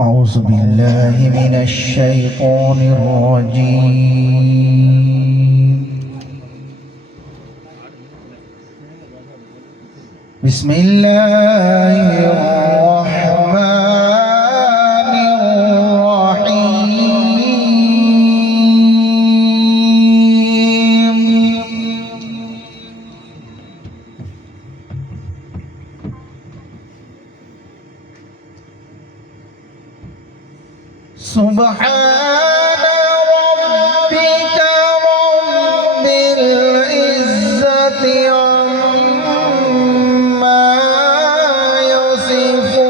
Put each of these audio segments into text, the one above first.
أعوذ بالله من الشيطان الرجيم. بسم الله الرحمن الرحيم. سبحان ربك رب العزة عما يصفون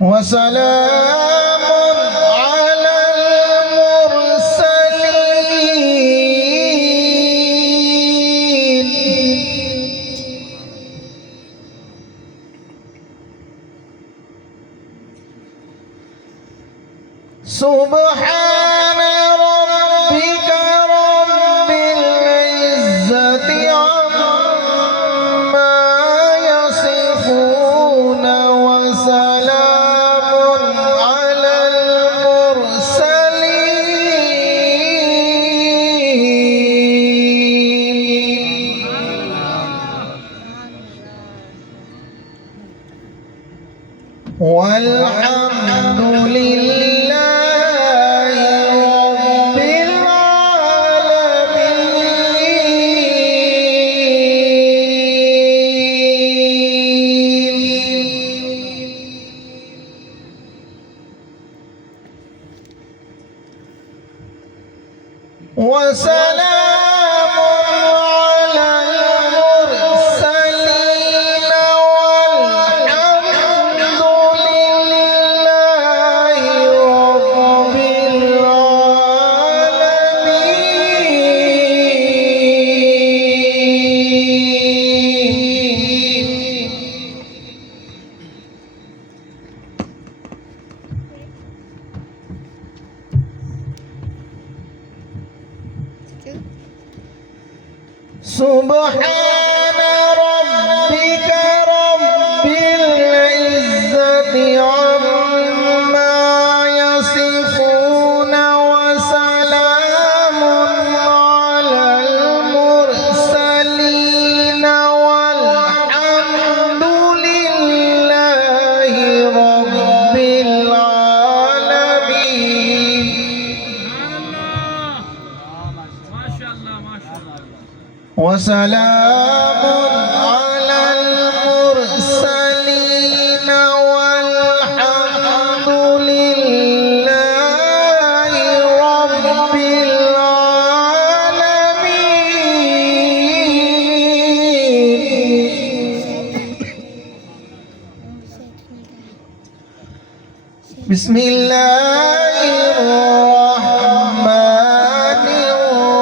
وسلام على سبحان ربك رب العزة عما يصفون وسلام على المرسلين والحمد لله وسلام على المرسلين والحمد لله رب العالمين. سبحان ربك رب العزة عما يصفون وسلام على المرسلين والحمد لله رب العالمين. وسلام على المرسلين والحمد لله رب العالمين. بسم الله الرحمن الرحيم.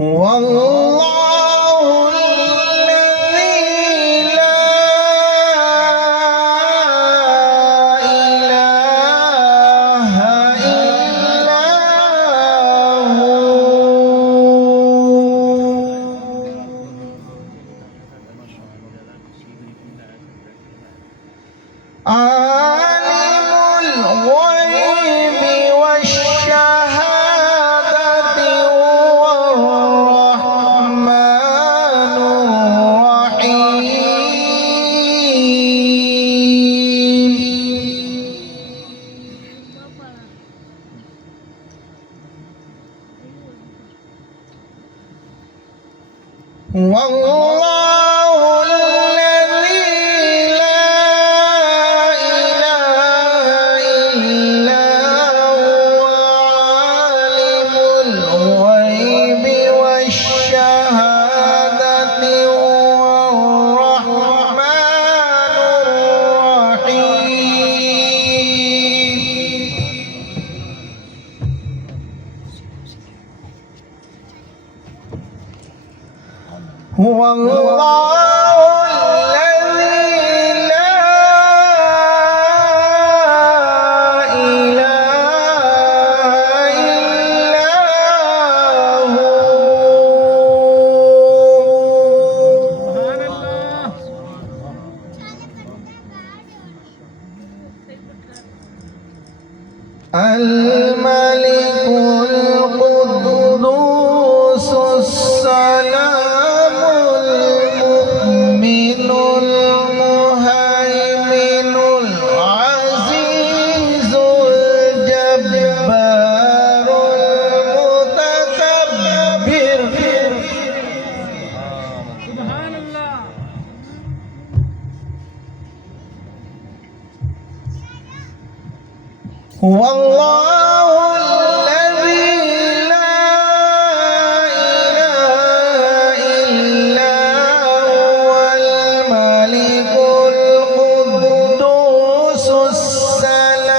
هو الله الذي لا إله إلا هو عالم الغيب والشهادة هو الرحمن الرحيم. والله الذي لا إله إلا هو عالم الغيب والشهادة هو الرحمن الرحيم. هو الله الذي لا إله إلا هو. الملك القدوس السلام المؤمن المهيمن العزيز الجبار المتكبر. سبحان الله. هو الله الذي لا إله إلا هو الملك القدوس السلام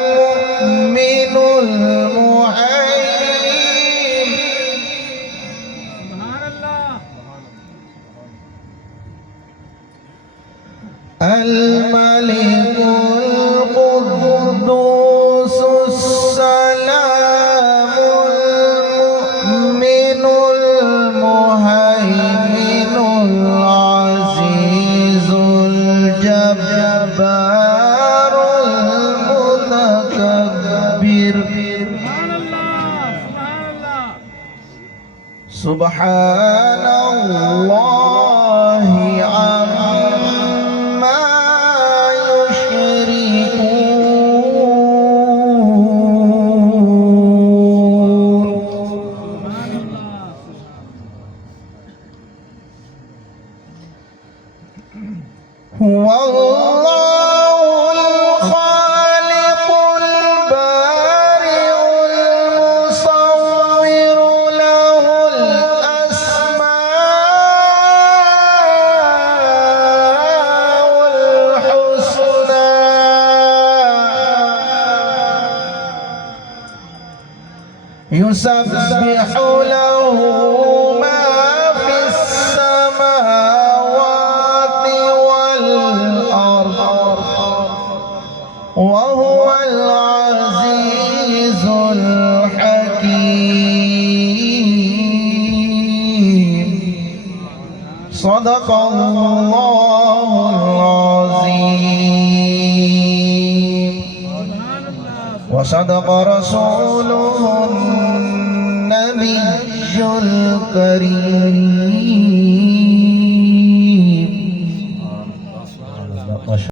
المؤمن المهيمن. سبحان الله. الملك القدوس السلام المؤمن المهيمن العزيز الجبار المتكبر. سبحان الله عما هو الله الخالق البارئ المصور له الأسماء الحسنى يسبح له ما في السماوات وهو العزيز الحكيم. صدق الله العظيم وصدق رسوله النبي الكريم.